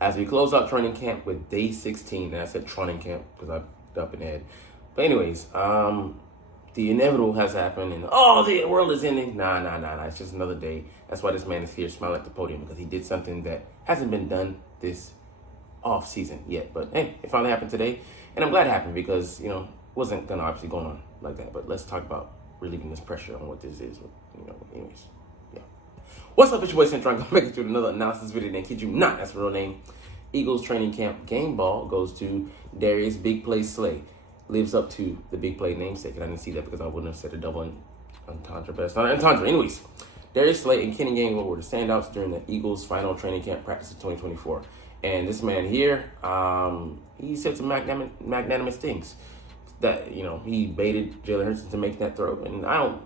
as we close out training camp with day 16. And I said training camp because I up in head. But anyways, the inevitable has happened, and the world is ending. Nah. It's just another day. That's why this man is here smiling at the podium, because he did something that hasn't been done this off season yet. But hey, it finally happened today, and I'm glad it happened because it wasn't gonna obviously go on like that. But let's talk about relieving this pressure on what this is. Anyways, yeah. What's up, it's your boy Cintron. Going back to another analysis video. And kid you not, that's the real name. Eagles training camp game ball goes to Darius Big Play Slay. Lives up to the big play namesake. And I didn't see that because I wouldn't have said a double entendre, but it's not an entendre. Anyways, Darius Slay and Kenny Gainwell were the standouts during the Eagles' final training camp practice of 2024. And this man here, he said some magnanimous things. That, he baited Jalen Hurts to make that throw. And I don't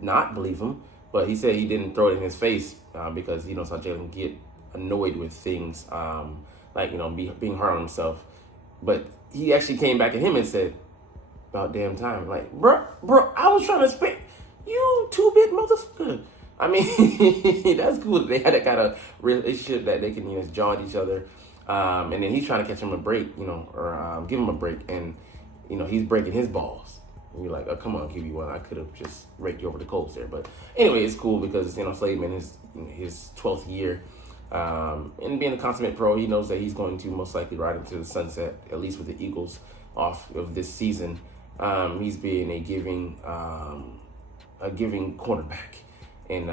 not believe him, but he said he didn't throw it in his face because he knows how Jalen get annoyed with things, being hard on himself. But he actually came back at him and said, about damn time. Like, bro, I was trying to spit. You 2-bit motherfucker. I mean, that's cool that they had that kind of relationship that they can, jaw at each other. And then he's trying to catch him a break, or give him a break. And, he's breaking his balls. And you're like, oh, come on, QB1. I could have just raked you over the coals there. But anyway, it's cool because, Slade in his 12th year. And being a consummate pro, he knows that he's going to most likely ride into the sunset, at least with the Eagles off of this season. He's being a giving quarterback. And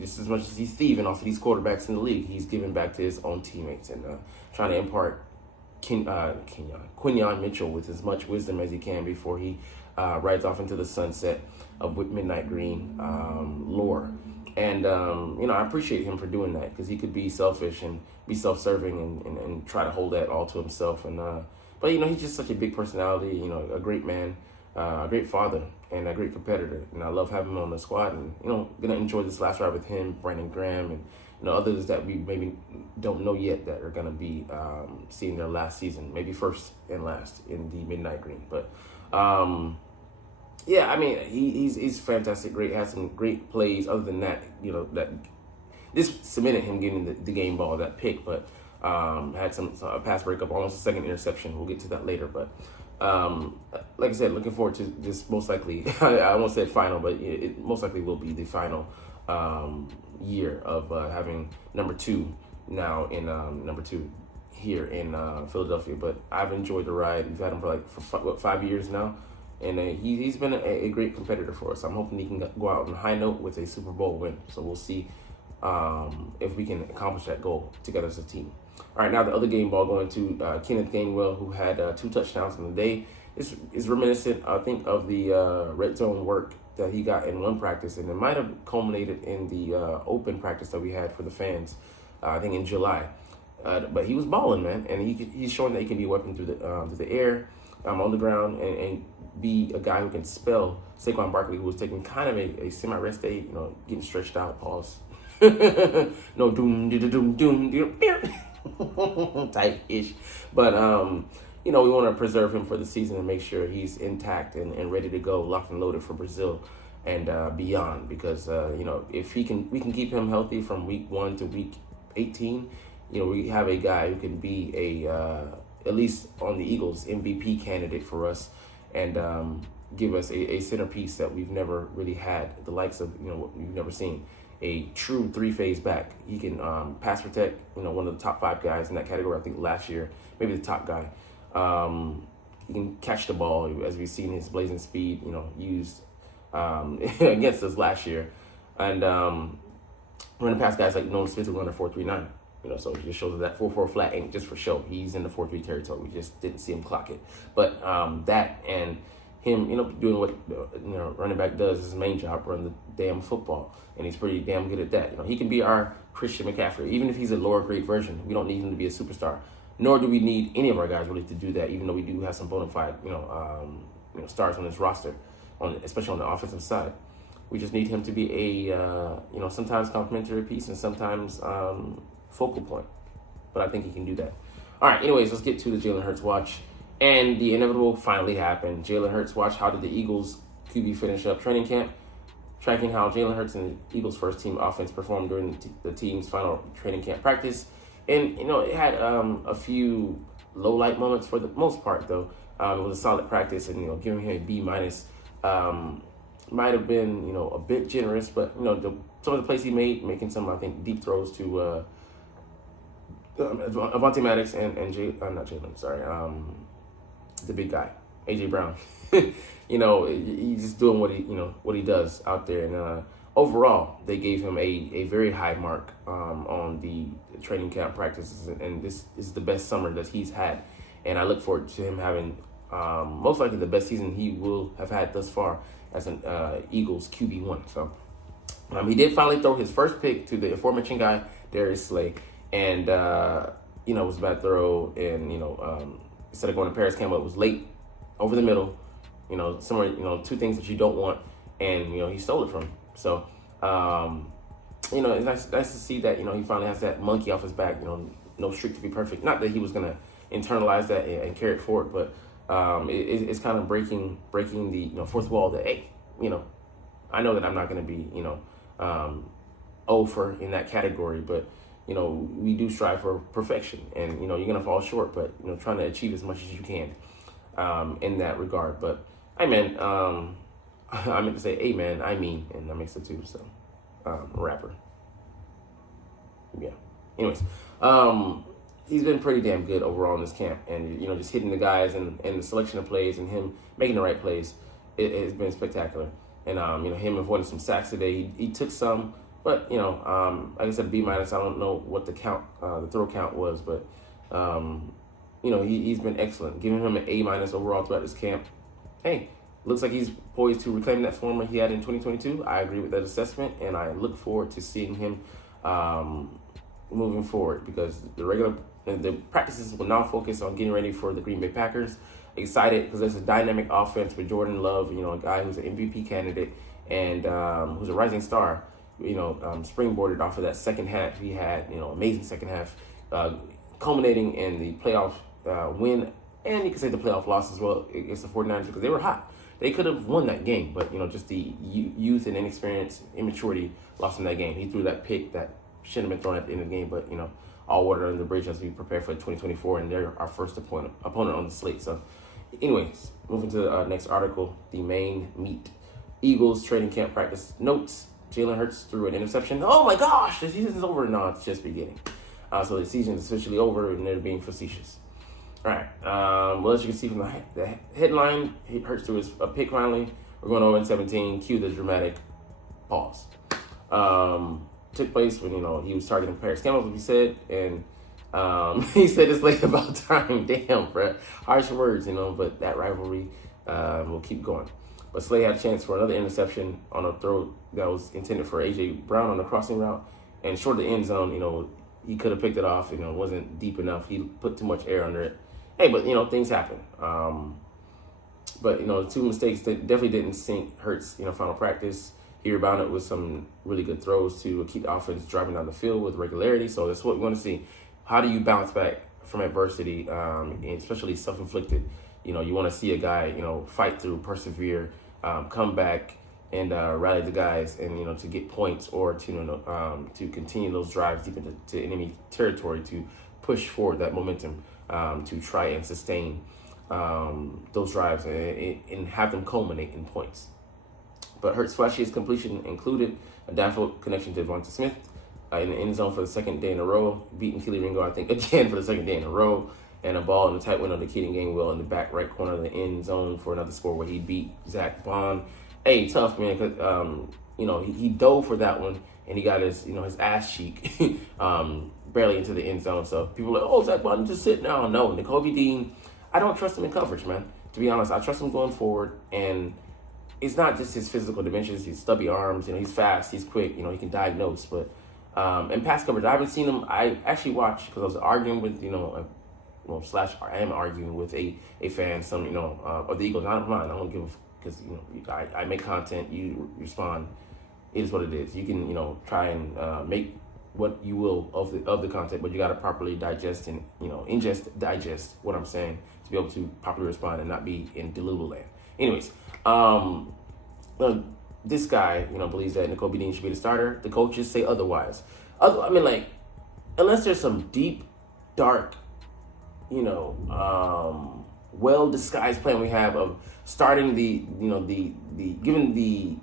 just as much as he's thieving off of these quarterbacks in the league, he's giving back to his own teammates and trying to impart Quinyon Mitchell with as much wisdom as he can before he rides off into the sunset of Midnight Green lore. And, I appreciate him for doing that because he could be selfish and be self-serving and try to hold that all to himself. But he's just such a big personality, a great man, a great father, and a great competitor. And I love having him on the squad. And, going to enjoy this last ride with him, Brandon Graham, and, others that we maybe don't know yet that are going to be seeing their last season, maybe first and last in the Midnight Green. But, yeah, I mean, he's fantastic, great, had some great plays. Other than that, that this cemented him getting the game ball, that pick, but had a pass breakup, almost a second interception. We'll get to that later. But like I said, looking forward to this most likely, I almost said final, but it most likely will be the final year of having number two here in Philadelphia. But I've enjoyed the ride. We've had him for 5 years now. And he's been a great competitor for us. I'm hoping he can go out on a high note with a Super Bowl win. So we'll see if we can accomplish that goal together as a team. All right, now the other game ball going to Kenneth Gainwell, who had 2 touchdowns in the day. This is reminiscent, I think, of the red zone work that he got in one practice. And it might have culminated in the open practice that we had for the fans, I think in July. But he was balling, man. And he's showing that he can be a weapon through the air, on the ground, and be a guy who can spell Saquon Barkley, who was taking kind of a semi-rest day, getting stretched out, pause. No doom type-ish. But, we want to preserve him for the season and make sure he's intact and ready to go, locked and loaded for Brazil and beyond. Because, if we can keep him healthy from week 1 to week 18, we have a guy who can be at least on the Eagles, MVP candidate for us, and give us a centerpiece that we've never really had, the likes of, what we've never seen. A true 3-phase back. He can pass protect, one of the top 5 guys in that category, I think last year, maybe the top guy. He can catch the ball, as we've seen his blazing speed, used against us last year. And running past guys like Nolan Smith who run a 4.39. So it just shows that 4.4 flat ain't just for show. He's in the 4.3 territory. We just didn't see him clock it. But that and him, doing what running back does, his main job, run the damn football, and he's pretty damn good at that. He can be our Christian McCaffrey, even if he's a lower grade version. We don't need him to be a superstar, nor do we need any of our guys really to do that. Even though we do have some bona fide, stars on this roster, especially on the offensive side. We just need him to be a sometimes complimentary piece and sometimes focal point, but I think he can do that. All right, anyways, let's get to the Jalen Hurts watch. And the inevitable finally happened. Jalen Hurts watch. How did the Eagles QB finish up training camp? Tracking how Jalen Hurts and the Eagles first team offense performed during the team's final training camp practice. And, it had a few low light moments for the most part, though. It was a solid practice, and, giving him a B minus might have been, a bit generous, but, some of the plays he made, making some, I think, deep throws to Avonte Maddox and not Jalen, sorry, the big guy, AJ Brown. He's just doing what he does out there, and overall, they gave him a very high mark on the training camp practices, and this is the best summer that he's had, and I look forward to him having most likely the best season he will have had thus far as an Eagles QB1. So he did finally throw his first pick to the aforementioned guy, Darius Slay, and it was a bad throw, and instead of going to Paris Campbell, it was late over the middle, somewhere, two things that you don't want, and he stole it from him. So it's nice to see that he finally has that monkey off his back. No streak to be perfect. Not that he was gonna internalize that and carry it forward, but it's kind of breaking the fourth wall. That hey, I know that I'm not gonna be over in that category, but we do strive for perfection, and you're gonna fall short, but trying to achieve as much as you can in that regard. But hey, man, I meant to say amen, I mean, and that makes it too. So rapper, yeah. Anyways, he's been pretty damn good overall in this camp, and just hitting the guys and the selection of plays and him making the right plays, it has been spectacular. And him avoiding some sacks today, he took some. But, like I said, B minus, I don't know what the throw count was, but, he's been excellent. Giving him an A minus overall throughout this camp. Hey, looks like he's poised to reclaim that form he had in 2022. I agree with that assessment, and I look forward to seeing him moving forward, because the practices will now focus on getting ready for the Green Bay Packers. Excited because there's a dynamic offense with Jordan Love, a guy who's an MVP candidate and who's a rising star. Springboarded off of that second half he had, amazing second half, culminating in the playoff win, and you could say the playoff loss as well against the 49ers, because they were hot. They could have won that game, but, just the youth and inexperience, immaturity lost in that game. He threw that pick that shouldn't have been thrown at the end of the game, but, all water under the bridge as we prepare for 2024, and they're our first opponent on the slate. So, anyways, moving to the next article, the main meat. Eagles training camp practice notes. Jalen Hurts threw an interception. Oh my gosh, the season's over. No, it's just beginning. So the season is officially over, and they're being facetious. All right. Well, as you can see from the headline, Hurts threw a pick finally. We're going over in 17. Cue the dramatic pause. Took place when he was targeting Paris Campbell, as we said, and he said it's like about time. Damn, bro, harsh words, but that rivalry will keep going. But Slay had a chance for another interception on a throw that was intended for AJ Brown on the crossing route, and short of the end zone, he could have picked it off. It wasn't deep enough. He put too much air under it. Hey, but things happen. But the two mistakes that definitely didn't sink Hurts. Final practice, he rebounded with some really good throws to keep the offense driving down the field with regularity. So that's what we want to see. How do you bounce back from adversity, and especially self-inflicted? You want to see a guy, fight through, persevere, come back, and rally the guys, and to get points, or to continue those drives deep into enemy territory, to push forward that momentum, to try and sustain those drives and have them culminate in points. But Hurts' flashiest completion included a downfield connection to Devonta Smith in the end zone for the second day in a row, beating Keely Ringo, I think, again for the second day in a row, and a ball in the tight window to Keaton Gainwell in the back right corner of the end zone for another score where he beat Zach Bond. Hey, tough, man, because, he dove for that one, and he got his ass cheek barely into the end zone. So people are like, oh, Zach Bond, just sit down. No, Nakobe Dean, I don't trust him in coverage, man. To be honest, I trust him going forward, and it's not just his physical dimensions, his stubby arms, he's fast, he's quick, he can diagnose, but in pass coverage, I haven't seen him. I actually watched, because I was arguing with, I am arguing with a fan, of the Eagles. I don't mind. I don't give, because I make content. You respond. It is what it is. You can try and make what you will of the content, but you got to properly digest and digest what I'm saying to be able to properly respond and not be in delulu land. Anyways, this guy believes that Nakobe Dean should be the starter. The coaches say otherwise. unless there's some deep, dark, well disguised plan we have of starting the giving the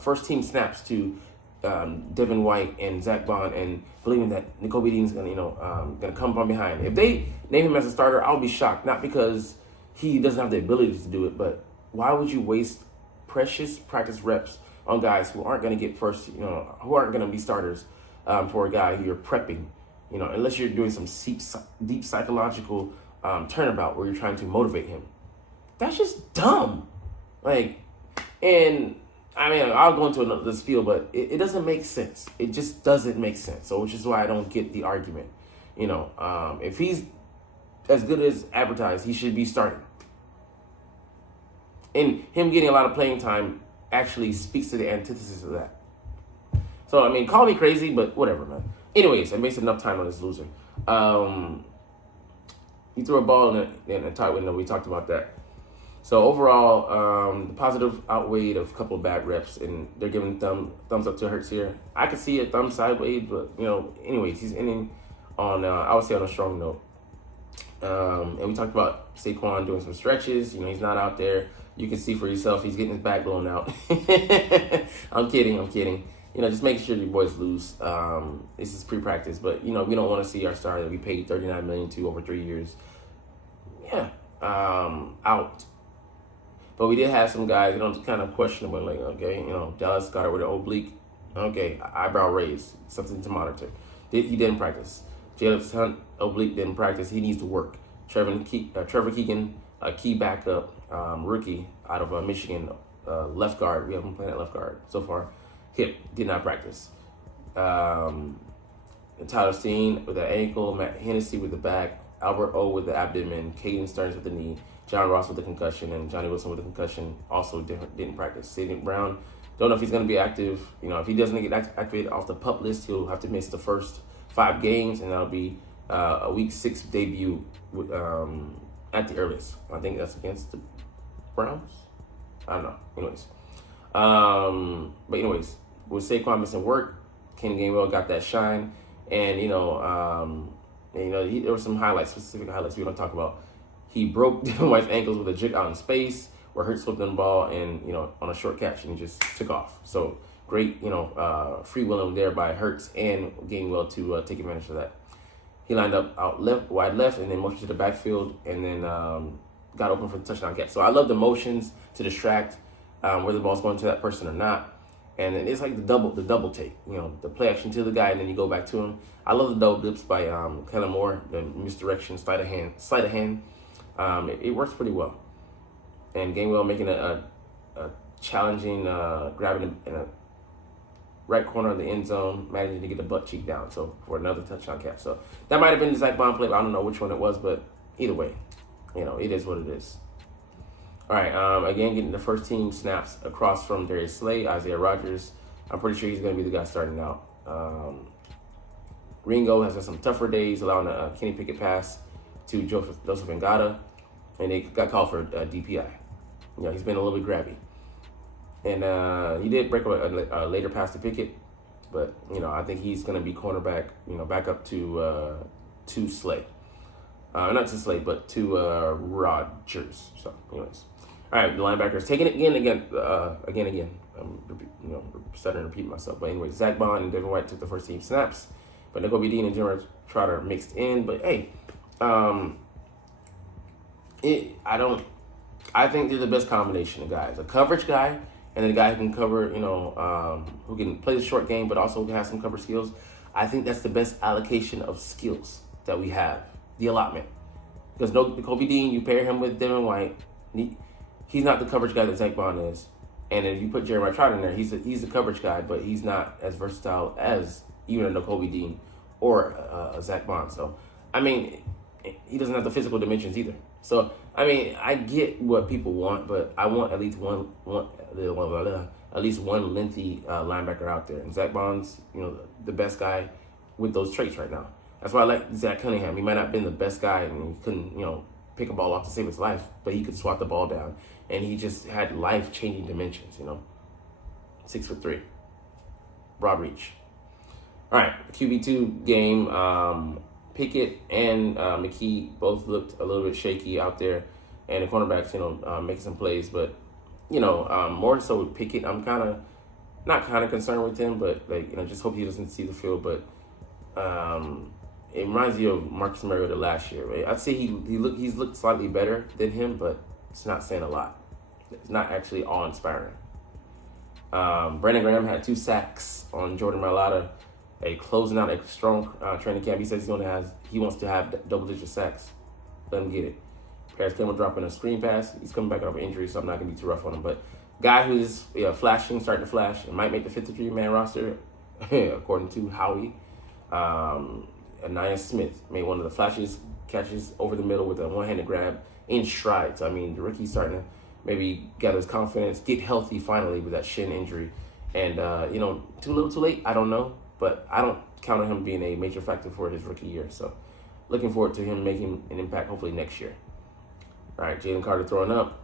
first team snaps to Devin White and Zach Bond, and believing that Nakobe Dean's gonna come from behind. If they name him as a starter, I'll be shocked. Not because he doesn't have the ability to do it, but why would you waste precious practice reps on guys who aren't gonna get who aren't gonna be starters for a guy who you're prepping, unless you're doing some deep psychological turnabout where you're trying to motivate him. That's just dumb. And I mean, I'll go into this field, but it doesn't make sense. It just doesn't make sense. So, which is why I don't get the argument. If he's as good as advertised, he should be starting. And him getting a lot of playing time actually speaks to the antithesis of that. So, I mean, call me crazy, but whatever, man. Anyways, I wasted enough time on this loser. He threw a ball in a tight window. We talked about that. So overall, the positive outweighed of a couple of bad reps, and they're giving thumbs up to Hurts here. I could see a thumb sideways, but anyways, he's ending on I would say on a strong note. And we talked about Saquon doing some stretches. He's not out there. You can see for yourself he's getting his back blown out. I'm kidding. Just making sure your boys lose. This is pre-practice, but we don't want to see our star that we paid $39 million to over 3 years. Yeah, out. But we did have some guys, kind of questionable, Dallas Goedert with an oblique, eyebrow raised, something to monitor. He didn't practice. Jalen Hunt, oblique, didn't practice. He needs to work. Trevor Keegan, a key backup, rookie out of Michigan, left guard. We haven't played at left guard so far. Hip, did not practice. Tyler Steen with the ankle, Matt Hennessy with the back, Albert O with the abdomen, Caden Stearns with the knee, John Ross with the concussion, and Johnny Wilson with the concussion also didn't practice. Sidney Brown, don't know if he's going to be active. If he doesn't get activated off the PUP list, he'll have to miss the first 5 games, and that'll be a week 6 debut at the earliest. I think that's against the Browns. I don't know. But anyways, with Saquon missing work, Kenny Gainwell got that shine, and there were some specific highlights we don't talk about. He broke Devin White's ankles with a jig out in space, where Hurts slipped on the ball and on a short catch, and he just took off. So great, free willing there by Hurts and Gainwell to take advantage of that. He lined up out wide left, and then motioned to the backfield, and then got open for the touchdown catch. So I love the motions to distract whether the ball's going to that person or not. And then it's like the double take, the play action to the guy, and then you go back to him. I love the double dips by Kellen Moore, the misdirection, sleight of hand. It works pretty well. And Gainwell making a challenging grabbing in a right corner of the end zone, managing to get the butt cheek down. So for another touchdown catch. So that might have been the Zach Bond play. I don't know which one it was, but either way, it is what it is. All right, again, getting the first team snaps across from Darius Slay, Isaiah Rodgers. I'm pretty sure he's going to be the guy starting out. Ringo has had some tougher days, allowing a Kenny Pickett pass to Joseph Ngata, and they got called for DPI. He's been a little bit grabby. And he did break up a later pass to Pickett, but, I think he's going to be cornerback, back up to Slay. Not to Slay, but to Rodgers. So, anyways. All right, the linebackers taking it again. I'm stuttering and repeating myself. But anyway, Zach Bond and Devin White took the first team snaps, but Nakobe Dean and Jim Trotter mixed in. But hey, I think they're the best combination of guys: a coverage guy and then a guy who can cover, who can play the short game, but also has some cover skills. I think that's the best allocation of skills that we have. The allotment, because Nakobe Dean, you pair him with Devin White. He's not the coverage guy that Zach Bond is, and if you put Jeremiah Trout in there, he's a coverage guy, but he's not as versatile as even a Nakobe Dean or a Zach Bond. So, I mean, he doesn't have the physical dimensions either. So, I mean, I get what people want, but I want at least one lengthy linebacker out there, and Zach Bond's the best guy with those traits right now. That's why I like Zach Cunningham. He might not have been the best guy, and he couldn't, pick a ball off to save his life, but he could swat the ball down, and he just had life-changing dimensions, 6'3", broad reach. All right, QB2 game. Pickett and McKee both looked a little bit shaky out there, and the cornerbacks, making some plays. But more so with Pickett, I'm not concerned with him, but just hope he doesn't see the field. But it reminds you of Marcus Mariota last year, right? I'd say he's looked slightly better than him, but it's not saying a lot. It's not actually awe-inspiring. Brandon Graham had 2 sacks on Jordan Mailata, closing out a strong training camp. He says he wants to have double-digit sacks. Let him get it. Paris Campbell dropping a screen pass. He's coming back off an injury, so I'm not going to be too rough on him. But guy who's starting to flash, and might make the 53-man roster, according to Howie. Anaya Smith made one of the flashiest catches over the middle with a one-handed grab in strides. I mean, the rookie's starting to maybe gather his confidence, get healthy finally with that shin injury. And, too little too late, I don't know. But I don't count on him being a major factor for his rookie year. So looking forward to him making an impact hopefully next year. All right, Jalen Carter throwing up.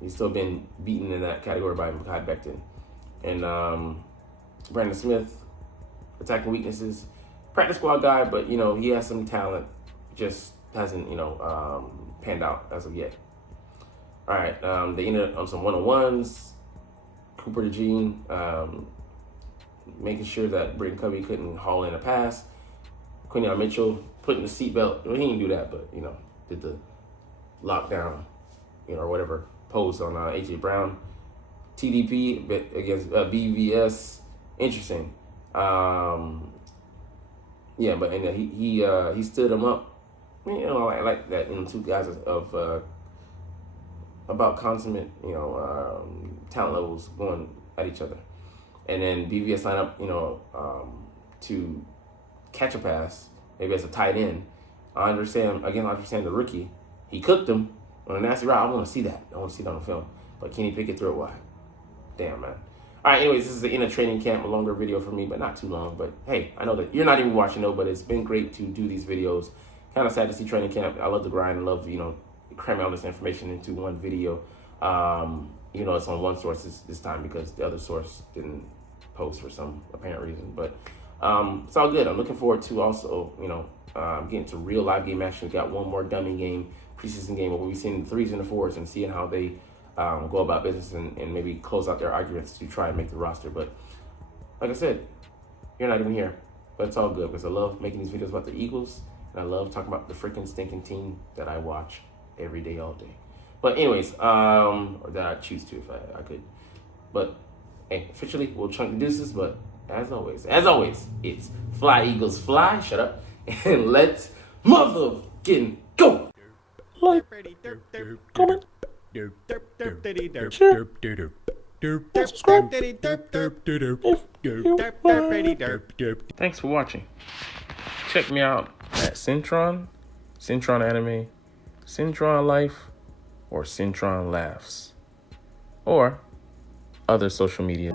He's still been beaten in that category by Mekhi Becton. And Brandon Smith, attacking weaknesses. Practice squad guy, but, he has some talent. Just hasn't, panned out as of yet. All right, they ended up on some one-on-ones. Cooper DeJean, making sure that Britton Covey couldn't haul in a pass. Quinion Mitchell putting the seatbelt. Well, he didn't do that, but, did the lockdown, or whatever, pose on A.J. Brown. TDP against BVS. Interesting. Yeah, but he stood him up. I like that. 2 guys of about consummate, talent levels going at each other. And then BVS line up, to catch a pass, maybe as a tight end. I understand the rookie. He cooked him on a nasty route. I want to see that. I want to see it on the film. But Kenny Pickett threw it wide. Damn, man. All right, anyways, this is the end of training camp, a longer video for me, but not too long. But hey, I know that you're not even watching, but it's been great to do these videos. Kind of sad to see training camp. I love the grind. I love, cramming all this information into one video. It's on one source this time because the other source didn't post for some apparent reason. But it's all good. I'm looking forward to also, getting to real live game action. We got one more dummy game, preseason game, where we'll be seeing the 3s and the 4s and seeing how they go about business and maybe close out their arguments to try and make the roster. But like I said, you're not even here. But it's all good because I love making these videos about the Eagles. And I love talking about the freaking stinking team that I watch every day, all day. But anyways, or that I choose to if I could. But hey, officially, we'll chunk the deuces. But as always, it's fly, Eagles, fly. Shut up. And let's motherfucking go. Like, comment, share, subscribe. Thanks for watching. Check me out at Cintron, Cintron Anime, Cintron Life, or Cintron Laughs, or other social media.